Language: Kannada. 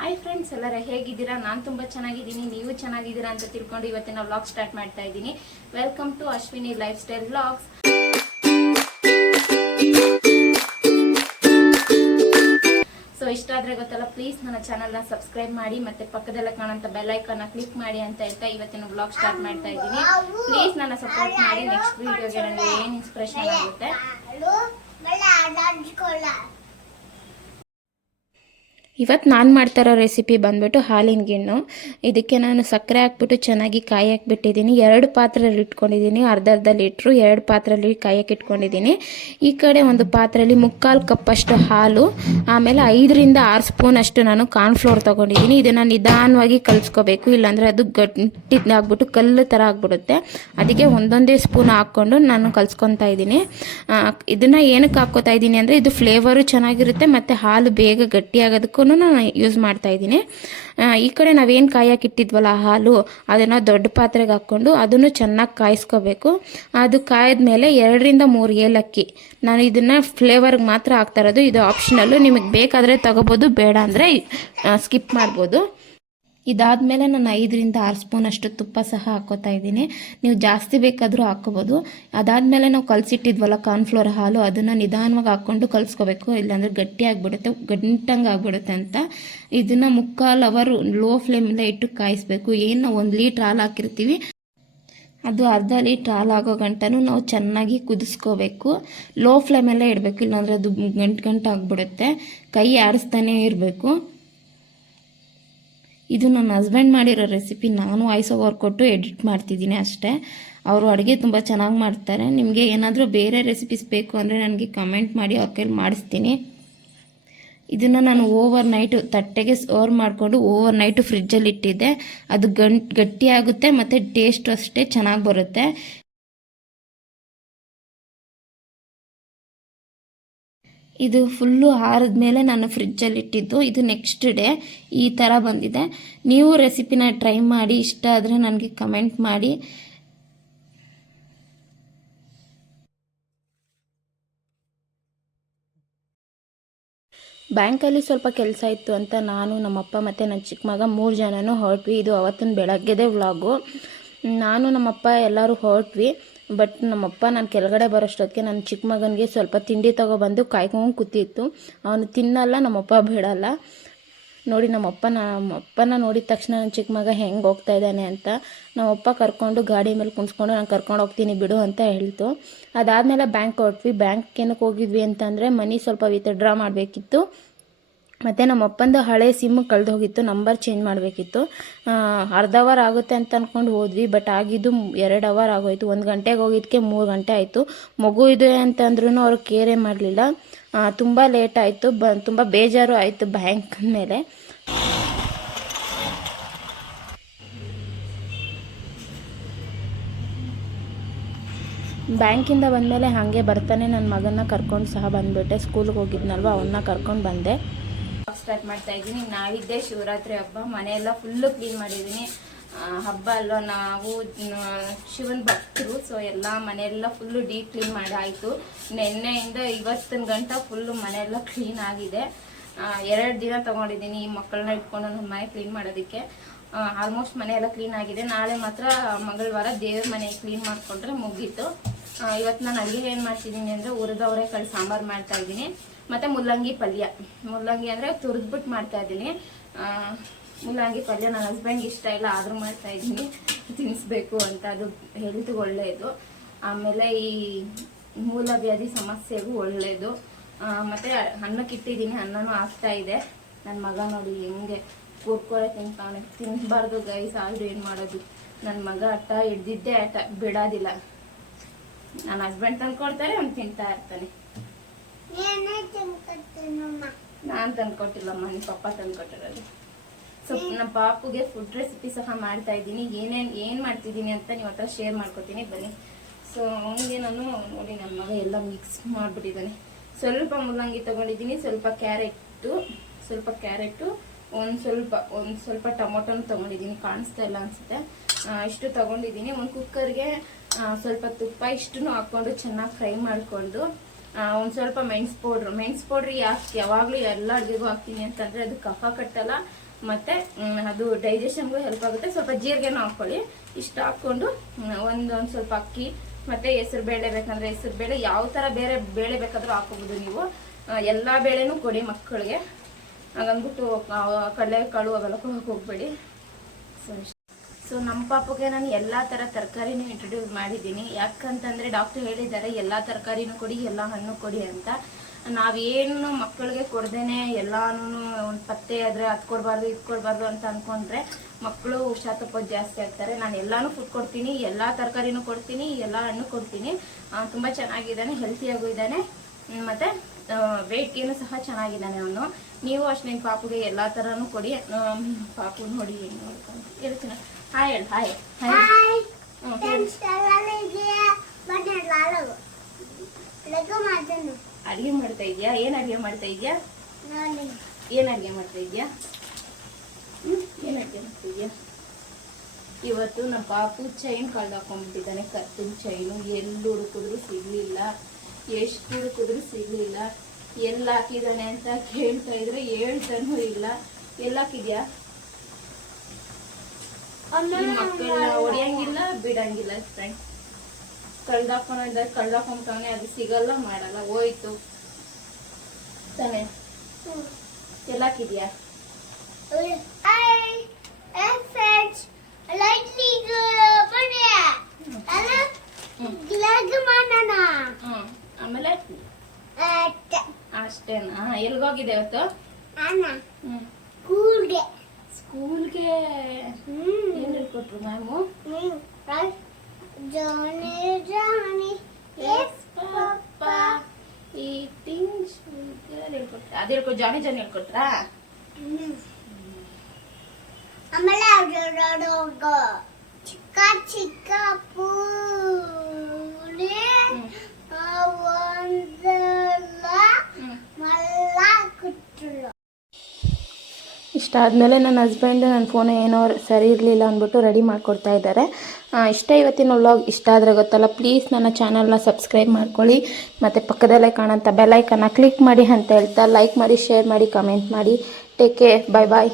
ಹಾಯ್ ಫ್ರೆಂಡ್ಸ್ ಎಲ್ಲರ ಹೇಗಿದ್ದೀರಾ? ನಾನು ತುಂಬಾ ಚೆನ್ನಾಗಿದ್ದೀನಿ. ನೀವು ಚೆನ್ನಾಗಿದ್ದೀರಾ ಅಂತ ತಿಳ್ಕೊಂಡು ಇವತ್ತಿನ ವ್ಲಾಗ್ ಸ್ಟಾರ್ಟ್ ಮಾಡ್ತಾ ಇದ್ದೀನಿ. Welcome to Ashwini lifestyle vlogs so ಇಷ್ಟ ಆದ್ರೆ ಗೊತ್ತಲ್ಲ ಪ್ಲೀಸ್ ನನ್ನ ಚಾನಲ್ನ ಸಬ್ಸ್ಕ್ರೈಬ್ ಮಾಡಿ ಮತ್ತೆ ಪಕ್ಕದಲ್ಲ ಕಾಣಂತ ಬೆಲ್ ಐಕಾನ್ ಕ್ಲಿಕ್ ಮಾಡಿ ಅಂತ ಹೇಳ್ತಾ ಇವತ್ತಿನ ವ್ಲಾಗ್ ಸ್ಟಾರ್ಟ್ ಮಾಡ್ತಾ ಇದ್ದೀನಿ. ಪ್ಲೀಸ್ ನನ್ನ ಸಪೋರ್ಟ್ ಮಾಡಿ ನೆಕ್ಸ್ಟ್ ವೀಡಿಯೋಗೆ ನನಗೆ ಏನ್ ಇನ್ಸ್ಪಿರೇಷನ್ ಆಗುತ್ತೆ? ಇವತ್ತು ನಾನು ಮಾಡ್ತಾರೋ ರೆಸಿಪಿ ಬಂದ್ಬಿಟ್ಟು ಹಾಲಿನ ಗಿಣ್ಣು. ಇದಕ್ಕೆ ನಾನು ಸಕ್ಕರೆ ಹಾಕ್ಬಿಟ್ಟು ಚೆನ್ನಾಗಿ ಕಾಯಿ ಹಾಕ್ಬಿಟ್ಟಿದ್ದೀನಿ. ಎರಡು ಪಾತ್ರೆಯಲ್ಲಿ ಇಟ್ಕೊಂಡಿದ್ದೀನಿ. ಅರ್ಧ ಅರ್ಧ ಲೀಟ್ರು ಎರಡು ಪಾತ್ರೆಯಲ್ಲಿ ಇಟ್ಕೊಂಡಿದ್ದೀನಿ. ಈ ಕಡೆ ಒಂದು ಪಾತ್ರೆಯಲ್ಲಿ ಮುಕ್ಕಾಲು ಕಪ್ಪಷ್ಟು ಹಾಲು, ಆಮೇಲೆ ಐದರಿಂದ ಆರು ಸ್ಪೂನ್ ಅಷ್ಟು ನಾನು ಕಾರ್ನ್ಫ್ಲೋರ್ ತೊಗೊಂಡಿದ್ದೀನಿ. ಇದನ್ನು ನಿಧಾನವಾಗಿ ಕಲಿಸ್ಕೋಬೇಕು. ಇಲ್ಲಾಂದರೆ ಅದು ಗಟ್ಟಿ ಆಗ್ಬಿಟ್ಟು ಕಲ್ಲು ಥರ ಆಗ್ಬಿಡುತ್ತೆ. ಅದಕ್ಕೆ ಒಂದೊಂದೇ ಸ್ಪೂನ್ ಹಾಕ್ಕೊಂಡು ನಾನು ಕಲಿಸ್ಕೊತಾ ಇದ್ದೀನಿ. ಇದನ್ನು ಏನಕ್ಕೆ ಹಾಕ್ಕೋತಾ ಇದ್ದೀನಿ ಅಂದರೆ ಇದು ಫ್ಲೇವರು ಚೆನ್ನಾಗಿರುತ್ತೆ, ಮತ್ತು ಹಾಲು ಬೇಗ ಗಟ್ಟಿಯಾಗೋದಕ್ಕೂ ನಾನು ಯೂಸ್ ಮಾಡ್ತಾ ಇದ್ದೀನಿ. ಈ ಕಡೆ ನಾವೇನು ಇಟ್ಟಿದ್ವಲ್ಲ ಹಾಲು, ಅದನ್ನು ದೊಡ್ಡ ಪಾತ್ರೆಗೆ ಹಾಕ್ಕೊಂಡು ಅದನ್ನು ಚೆನ್ನಾಗಿ ಕಾಯಿಸ್ಕೋಬೇಕು. ಅದು ಕಾಯ್ದ್ಮೇಲೆ ಎರಡರಿಂದ ಮೂರು ಏಲಕ್ಕಿ. ನಾನು ಇದನ್ನು ಫ್ಲೇವರ್ಗೆ ಮಾತ್ರ ಹಾಕ್ತಾ ಇರೋದು. ಇದು ಆಪ್ಷನಲ್ಲು ನಿಮಗೆ ಬೇಕಾದರೆ ತಗೋಬೋದು, ಬೇಡ ಅಂದರೆ ಸ್ಕಿಪ್ ಮಾಡ್ಬೋದು. ಇದಾದಮೇಲೆ ನಾನು ಐದರಿಂದ ಆರು ಸ್ಪೂನ್ ಅಷ್ಟು ತುಪ್ಪ ಸಹ ಹಾಕೋತಾ ಇದ್ದೀನಿ. ನೀವು ಜಾಸ್ತಿ ಬೇಕಾದರೂ ಹಾಕೋಬೋದು. ಅದಾದಮೇಲೆ ನಾವು ಕಲಸಿಟ್ಟಿದ್ವಲ್ಲ ಕಾರ್ನ್ಫ್ಲೋರ್ ಹಾಲು, ಅದನ್ನು ನಿಧಾನವಾಗಿ ಹಾಕ್ಕೊಂಡು ಕಲಿಸ್ಕೋಬೇಕು. ಇಲ್ಲಾಂದರೆ ಗಟ್ಟಿ ಆಗಿಬಿಡುತ್ತೆ, ಗಂಟಂಗೆ ಆಗಿಬಿಡುತ್ತೆ ಅಂತ. ಇದನ್ನು ಮುಕ್ಕಾಲು ಅವರು ಲೋ ಫ್ಲೇಮಲ್ಲೇ ಇಟ್ಟು ಕಾಯಿಸ್ಬೇಕು. ಏನು ಒಂದು ಲೀಟ್ರ್ ಹಾಲು ಹಾಕಿರ್ತೀವಿ, ಅದು ಅರ್ಧ ಲೀಟ್ರ್ ಹಾಲಾಗೋ ಗಂಟನೂ ನಾವು ಚೆನ್ನಾಗಿ ಕುದಿಸ್ಕೋಬೇಕು. ಲೋ ಫ್ಲೇಮಲ್ಲೇ ಇಡಬೇಕು, ಇಲ್ಲಾಂದರೆ ಅದು ಗಂಟು ಗಂಟು ಆಗಿಬಿಡುತ್ತೆ. ಕೈ ಆಡಿಸ್ತಾನೇ ಇರಬೇಕು. ಇದು ನನ್ನ ಹಸ್ಬೆಂಡ್ ಮಾಡಿರೋ ರೆಸಿಪಿ ನಾನು ವಾಯ್ಸ್ ಓವರ್ ಕೊಟ್ಟು ಎಡಿಟ್ ಮಾಡ್ತಿದ್ದೀನಿ ಅಷ್ಟೇ. ಅವರು ಅಡುಗೆ ತುಂಬ ಚೆನ್ನಾಗಿ ಮಾಡ್ತಾರೆ. ನಿಮಗೆ ಏನಾದರೂ ಬೇರೆ ರೆಸಿಪೀಸ್ ಬೇಕು ಅಂದರೆ ನನಗೆ ಕಮೆಂಟ್ ಮಾಡಿ ಅವ್ರ ಕೈಲಿ ಮಾಡಿಸ್ತೀನಿ. ಇದನ್ನು ನಾನು ಓವರ್ ನೈಟು ತಟ್ಟೆಗೆ ಸೋರ್ ಮಾಡಿಕೊಂಡು ಓವರ್ ನೈಟು ಫ್ರಿಜ್ಜಲ್ಲಿ ಇಟ್ಟಿದ್ದೆ. ಅದು ಗಂಟ್, ಗಟ್ಟಿಯಾಗುತ್ತೆ ಮತ್ತು ಟೇಸ್ಟು ಅಷ್ಟೇ ಚೆನ್ನಾಗಿ ಬರುತ್ತೆ. ಇದು ಫುಲ್ಲು ಆರಿದ್ಮೇಲೆ ನಾನು ಫ್ರಿಜ್ಜಲ್ಲಿ ಇಟ್ಟಿದ್ದು. ಇದು ನೆಕ್ಸ್ಟ್ ಡೇ ಈ ಥರ ಬಂದಿದೆ. ನೀವು ರೆಸಿಪಿನ ಟ್ರೈ ಮಾಡಿ, ಇಷ್ಟ ಆದರೆ ನನಗೆ ಕಮೆಂಟ್ ಮಾಡಿ. ಬ್ಯಾಂಕಲ್ಲಿ ಸ್ವಲ್ಪ ಕೆಲಸ ಇತ್ತು ಅಂತ ನಾನು, ನಮ್ಮಪ್ಪ ಮತ್ತು ನನ್ನ ಚಿಕ್ಕ ಮಗ ಮೂರು ಜನನೂ ಹೊರಟ್ವಿ. ಇದು ಅವತ್ತಿನ ಬೆಳಗ್ಗೆದೇ ವ್ಲಾಗು ನಾನು ನಮ್ಮಪ್ಪ ಎಲ್ಲರೂ ಹೊರಟ್ವಿ ಬಟ್ ನಮ್ಮಪ್ಪ ನಾನು ಕೆಳಗಡೆ ಬರೋಷ್ಟೊತ್ತಿಗೆ ನನ್ನ ಚಿಕ್ಕ ಮಗನಿಗೆ ಸ್ವಲ್ಪ ತಿಂಡಿ ತಗೊಬಂದು ಕಾಯ್ಕೊಂಡು ಕೂತಿತ್ತು. ಅವನು ತಿನ್ನಲ್ಲ, ನಮ್ಮಪ್ಪ ಬಿಡಲ್ಲ. ನೋಡಿ, ನಮ್ಮಪ್ಪ ನಮ್ಮಪ್ಪನ ನೋಡಿದ ತಕ್ಷಣ ನನ್ನ ಚಿಕ್ಕ ಮಗ ಹೆಂಗೆ ಹೋಗ್ತಾ ಇದ್ದಾನೆ ಅಂತ ನಮ್ಮಪ್ಪ ಕರ್ಕೊಂಡು ಗಾಡಿ ಮೇಲೆ ಕುಣಿಸ್ಕೊಂಡು ನಾನು ಕರ್ಕೊಂಡು ಹೋಗ್ತೀನಿ ಬಿಡು ಅಂತ ಹೇಳ್ತು. ಅದಾದಮೇಲೆ ಬ್ಯಾಂಕ್ ಹೊರಟ್ವಿ. ಬ್ಯಾಂಕ್ ಏನಕ್ಕೆ ಹೋಗಿದ್ವಿ ಅಂತಂದರೆ ಮನಿ ಸ್ವಲ್ಪ ವಿತ್ಡ್ರಾ ಮಾಡಬೇಕಿತ್ತು. ಮತ್ತು ನಮ್ಮ ಅಪ್ಪಂದು ಹಳೆ ಸಿಮ್ ಕಳೆದು ಹೋಗಿತ್ತು ನಂಬರ್ ಚೇಂಜ್ ಮಾಡಬೇಕಿತ್ತು. ಅರ್ಧ ಅವರ್ ಆಗುತ್ತೆ ಅಂತ ಅಂದ್ಕೊಂಡು ಹೋದ್ವಿ ಬಟ್ ಆಗಿದ್ದು ಎರಡು ಅವರ್ ಆಗೋಯ್ತು. ಒಂದು ಗಂಟೆಗೆ ಹೋಗಿದ್ದಕ್ಕೆ ಮೂರು ಗಂಟೆ ಆಯಿತು. ಮಗು ಇದೆ ಅಂತಂದ್ರೂ ಅವ್ರು ಕೇರೇ ಮಾಡಲಿಲ್ಲ. ತುಂಬ ಲೇಟ್ ಆಯಿತು, ಬ, ತುಂಬ ಬೇಜಾರು ಆಯಿತು ಬ್ಯಾಂಕ್ ಮೇಲೆ. ಬ್ಯಾಂಕಿಂದ ಬಂದಮೇಲೆ ಹಾಗೆ ಬರ್ತಾನೆ ನನ್ನ ಮಗನ ಕರ್ಕೊಂಡು ಸಹ ಬಂದುಬಿಟ್ಟೆ. ಸ್ಕೂಲ್ಗೆ ಹೋಗಿದ್ನಲ್ವ, ಅವನ್ನ ಕರ್ಕೊಂಡು ಬಂದೆ. ಸ್ಟಾರ್ಟ್ ಮಾಡ್ತಾ ಇದ್ದೀನಿ. ನಾವಿದ್ದೆ ಶಿವರಾತ್ರಿ ಹಬ್ಬ. ಮನೆಯೆಲ್ಲ ಫುಲ್ಲು ಕ್ಲೀನ್ ಮಾಡಿದ್ದೀನಿ. ಹಬ್ಬ ಅಲ್ವಾ ನಾವು? ಶಿವನ ಭಕ್ತರು ಸೊ ಎಲ್ಲ ಮನೆಯೆಲ್ಲ ಫುಲ್ಲು ಡೀಪ್ ಕ್ಲೀನ್ ಮಾಡಿ ಆಯಿತು. ನಿನ್ನೆಯಿಂದ ಇವತ್ತಿನ ಗಂಟ ಫುಲ್ಲು ಮನೆಯೆಲ್ಲ ಕ್ಲೀನ್ ಆಗಿದೆ. ಎರಡು ದಿನ ತಗೊಂಡಿದ್ದೀನಿ ಈ ಮಕ್ಕಳನ್ನ ಇಟ್ಕೊಂಡು ನಮ್ಮ ಮನೆ ಕ್ಲೀನ್ ಮಾಡೋದಕ್ಕೆ. ಆಲ್ಮೋಸ್ಟ್ ಮನೆಯೆಲ್ಲ ಕ್ಲೀನ್ ಆಗಿದೆ. ನಾಳೆ ಮಾತ್ರ ಮಂಗಳವಾರ ದೇವ್ರ ಮನೆ ಕ್ಲೀನ್ ಮಾಡಿಕೊಂಡ್ರೆ ಮುಗೀತು. ಇವತ್ತು ನಾನು ಅಲ್ಲಿಗೆ ಏನು ಮಾಡ್ತಿದ್ದೀನಿ ಅಂದರೆ ಉರಿದ ಅವರೆಕಾಳು ಸಾಂಬಾರು ಮಾಡ್ತಾ ಇದ್ದೀನಿ. ಮತ್ತು ಮುಲ್ಲಂಗಿ ಪಲ್ಯ. ಮುಲ್ಲಂಗಿ ಅಂದರೆ ತುರಿದ್ಬಿಟ್ಟು ಮಾಡ್ತಾ ಇದ್ದೀನಿ. ಆ, ಮುಲ್ಲಂಗಿ ಪಲ್ಯ ನನ್ನ ಹಸ್ಬೆಂಡ್ ಇಷ್ಟ ಇಲ್ಲ ಆದರೂ ಮಾಡ್ತಾ ಇದ್ದೀನಿ. ತಿನ್ನಿಸ್ಬೇಕು ಅಂತ ಅದು ಹೆಲ್ತ್ಗೆ ಒಳ್ಳೆಯದು ಆಮೇಲೆ ಈ ಮೂಲವ್ಯಾಧಿ ಸಮಸ್ಯೆಗೂ ಒಳ್ಳೆಯದು ಮತ್ತು ಅನ್ನಕ್ಕೆ ಇಟ್ಟಿದ್ದೀನಿ ಅನ್ನನೂ ಆಗ್ತಾ ಇದೆ. ನನ್ನ ಮಗ ನೋಡಿ ಹೆಂಗೆ ಕೂರ್ಕೊಳ್ಳೆ ತಿಂತಾನೆ ತಿನ್ನಬಾರ್ದು ಗೈಸ್ ಆದರೂ ಏನು ಮಾಡೋದು? ನನ್ನ ಮಗ ಅಟ್ಟ ಹಿಡ್ದಿದ್ದೇ ಅಟ್ಟ ಬಿಡೋದಿಲ್ಲ. ನನ್ನ ಹಸ್ಬೆಂಡ್ ತಂದ್ಕೊಡ್ತಾರೆ ಅವ್ನು ತಿಂತಾ ಇರ್ತಾನೆ. ನಾನು ತಂದ್ಕೊಟ್ಟಿಲ್ಲಮ್ಮ ನಿಮ್ಮ ಪಪ್ಪ ತಂದ್ಕೊಟ್ಟಿರೋದು. ಸೊ ನಮ್ಮ ಪಾಪುಗೆ ಫುಡ್ ರೆಸಿಪಿ ಸಹ ಮಾಡ್ತಾ ಇದ್ದೀನಿ. ಏನೇನು ಏನು ಮಾಡ್ತಿದ್ದೀನಿ ಅಂತ ನೀವು ಹತ್ರ ಶೇರ್ ಮಾಡ್ಕೊತೀನಿ ಬನ್ನಿ. ಸೊ ಅವನಿಗೆ ನಾನು ನೋಡಿ ನನ್ನ ಮಗ ಎಲ್ಲ ಮಿಕ್ಸ್ ಮಾಡಿಬಿಟ್ಟಿದ್ದಾನೆ. ಸ್ವಲ್ಪ ಮುಲ್ಲಂಗಿ ತಗೊಂಡಿದ್ದೀನಿ ಸ್ವಲ್ಪ ಕ್ಯಾರೆಟು ಸ್ವಲ್ಪ ಕ್ಯಾರೆಟು ಒಂದು ಸ್ವಲ್ಪ ಒಂದು ಸ್ವಲ್ಪ ಟೊಮೊಟೊನು ತೊಗೊಂಡಿದ್ದೀನಿ. ಕಾಣಿಸ್ತಾ ಇಲ್ಲ ಅನ್ಸುತ್ತೆ. ಇಷ್ಟು ತಗೊಂಡಿದ್ದೀನಿ. ಒಂದು ಕುಕ್ಕರ್ಗೆ ಸ್ವಲ್ಪ ತುಪ್ಪ ಇಷ್ಟು ಹಾಕ್ಕೊಂಡು ಚೆನ್ನಾಗಿ ಫ್ರೈ ಮಾಡಿಕೊಂಡು ಒಂದು ಸ್ವಲ್ಪ ಮೆಣಸು ಪೌಡ್ರು. ಮೆಣಸು ಪೌಡ್ರ್ ಯಾಕೆ ಯಾವಾಗಲೂ ಎಲ್ಲ ಅಡುಗೆಗೂ ಹಾಕ್ತೀನಿ ಅಂತಂದರೆ ಅದು ಕಫ ಕಟ್ಟಲ್ಲ. ಮತ್ತು ಅದು ಡೈಜೆಷನ್ಗೂ ಹೆಲ್ಪ್ ಆಗುತ್ತೆ. ಸ್ವಲ್ಪ ಜೀರಿಗೆನೂ ಹಾಕ್ಕೊಳ್ಳಿ. ಇಷ್ಟು ಹಾಕ್ಕೊಂಡು ಒಂದು ಒಂದು ಸ್ವಲ್ಪ ಅಕ್ಕಿ, ಮತ್ತು ಹೆಸರು ಬೇಳೆ ಬೇಕಂದ್ರೆ ಹೆಸರು ಬೇಳೆ, ಯಾವ ಥರ ಬೇರೆ ಬೇಳೆ ಬೇಕಾದರೂ ಹಾಕೋಬೋದು ನೀವು. ಎಲ್ಲ ಬೇಳೆನೂ ಕೊಡಿ ಮಕ್ಕಳಿಗೆ. ಹಾಗಂದ್ಬಿಟ್ಟು ಕಡಲೆಕಾಳು ಅವೆಲ್ಲ ಕೊಡೋಕೆ ಹೋಗ್ಬೇಡಿ ಸೊ ಸೊ ನಮ್ಮ ಪಾಪಗೆ ನಾನು ಎಲ್ಲ ಥರ ತರಕಾರಿನೂ ಇಂಟ್ರೊಡ್ಯೂಸ್ ಮಾಡಿದ್ದೀನಿ. ಯಾಕಂತಂದರೆ ಡಾಕ್ಟರ್ ಹೇಳಿದ್ದಾರೆ, ಎಲ್ಲ ತರಕಾರಿನೂ ಕೊಡಿ, ಎಲ್ಲ ಹಣ್ಣು ಕೊಡಿ ಅಂತ. ನಾವೇನು ಮಕ್ಕಳಿಗೆ ಕೊಡ್ದೇನೆ ಎಲ್ಲಾನು ಒಂದು ಪತ್ತೆ ಆದರೆ ಅದು ಕೊಡಬಾರ್ದು, ಇದು ಕೊಡಬಾರ್ದು ಅಂತ ಅಂದ್ಕೊಂಡ್ರೆ ಮಕ್ಕಳು ಹುಷಾರ್ ತಪ್ಪೋದು ಜಾಸ್ತಿ ಆಗ್ತಾರೆ. ನಾನು ಎಲ್ಲಾನು ಫುಡ್ ಕೊಡ್ತೀನಿ, ಎಲ್ಲ ತರಕಾರಿನೂ ಕೊಡ್ತೀನಿ, ಎಲ್ಲ ಹಣ್ಣು ಕೊಡ್ತೀನಿ. ತುಂಬ ಚೆನ್ನಾಗಿದ್ದಾನೆ ಹೆಲ್ತಿಯಾಗೂ ಇದ್ದಾನೆ. ಮತ್ತು ವೆಯ್ಟ್ ಗೇನು ಸಹ ಚೆನ್ನಾಗಿದ್ದಾನೆ ಅವನು. ನೀವು ಅಷ್ಟು ನಿಮ್ಮ ಪಾಪುಗೆ ಎಲ್ಲ ಥರನೂ ಕೊಡಿ. ಪಾಪು ನೋಡಿ ಏನು ನೋಡ್ಕೊಂಡು ಹಾಯ್ ಹೇಳು ಹಾಯ್ ಹಾಯ್ ಅಡುಗೆ ಮಾಡ್ತಾ ಇದೆಯಾ ಏನ್ ಅಡುಗೆ ಮಾಡ್ತಾ ಇದೆಯಾ ಏನ್ ಅಡುಗೆ ಮಾಡ್ತಾ ಇದೆಯಾ ಏನ್ ಅಡುಗೆ ಮಾಡ್ತಾ ಇದೆಯಾ ಇವತ್ತು ನಮ್ಮ ಪಾಪು ಚೈನ್ ಕಳ್ದು ಹಾಕೊಂಡ್ಬಿಟ್ಟಿದ್ದಾನೆ. ಕತ್ತಿನ ಚೈನು ಎಲ್ಲಿ ಹುಡುಕಿದ್ರು ಸಿಗ್ಲಿಲ್ಲ. ಎಷ್ಟು ಹುಡುಕಿದ್ರು ಸಿಗ್ಲಿಲ್ಲ. ಎಲ್ಲಿ ಹಾಕಿದ್ದಾನೆ ಅಂತ ಕೇಳ್ತಾ ಇದ್ರೆ ಹೇಳ್ತಾನೂ ಇಲ್ಲ. ಎಲ್ಲಿ ಹಾಕಿದ್ಯಾ? ಮಕ್ಕಳನ್ನ ಹೊಡಿಯಂಗಿಲ್ಲ ಬಿಡಂಗಿಲ್ಲ ಫ್ರೆಂಡ್ ಕಳ್ದಾಕೊಂಡ ಕಳ್ದಾಕೊಂತಾನೆ ಅದು ಸಿಗಲ್ಲ ಮಾಡಲ್ಲ ಹೋಯ್ತು. ತಾನೆ? ಎಲ್ಲ ಹಾಕಿದ್ಯಾ ಹಾಯ್ ಫ್ರೆಂಡ್ಸ್ ಲೈಟ್ಲಿ ಬನ್ನಿ. ನಾನು ಲೆಕ್ಕ ಮಾಡೋಣ. ಹ್ಮ್. ಆಮೇಲೆ? ಅಷ್ಟೇನಾ? ಎಲ್ಗೋಗಿದೆ ಇವತ್ತು ಹ್ಮ್. ಸ್ಕೂಲ್ಗೆ ಹ್ಮ್ ಏನ್ ಹೇಳ್ಕೊಟ್ರು ಮ್ಯಾಮು ಹ್ಮ್ right Johnny Johnny yes papa eating sugar ಹೇಳ್ಕೊಟ್ರ ಅದ್ ಹೇಳ್ಕೊ ಜಾನಿ ಜಾನಿ ಹೇಳ್ಕೊಟ್ರಾ ಆಮೇಲೆ ಅದ್ರೊಳಗ ಚಿಕ್ಕ ಚಿಕ್ಕ ಇಷ್ಟಾದಮೇಲೆ ನನ್ನ ಹಸ್ಬೆಂಡ್ ನನ್ನ ಫೋನ್ ಏನೋ ಸರಿ ಇರಲಿಲ್ಲ ಅಂದ್ಬಿಟ್ಟು ರೆಡಿ ಮಾಡಿಕೊಡ್ತಾ ಇದ್ದಾರೆ. ಇಷ್ಟ ಇವತ್ತಿನ ವ್ಲಾಗ್ ಇಷ್ಟ ಆದರೆ ಗೊತ್ತಲ್ಲ ಪ್ಲೀಸ್ ನನ್ನ ಚಾನಲ್ನ ಸಬ್ಸ್ಕ್ರೈಬ್ ಮಾಡ್ಕೊಳ್ಳಿ. ಮತ್ತು ಪಕ್ಕದಲ್ಲೇ ಕಾಣೋಂಥ ಬೆಲ್ಲೈಕನ್ನ ಕ್ಲಿಕ್ ಮಾಡಿ ಅಂತ ಹೇಳ್ತಾ ಲೈಕ್ ಮಾಡಿ ಶೇರ್ ಮಾಡಿ ಕಮೆಂಟ್ ಮಾಡಿ. ಟೇಕ್ ಕೇರ್ ಬಾಯ್ ಬಾಯ್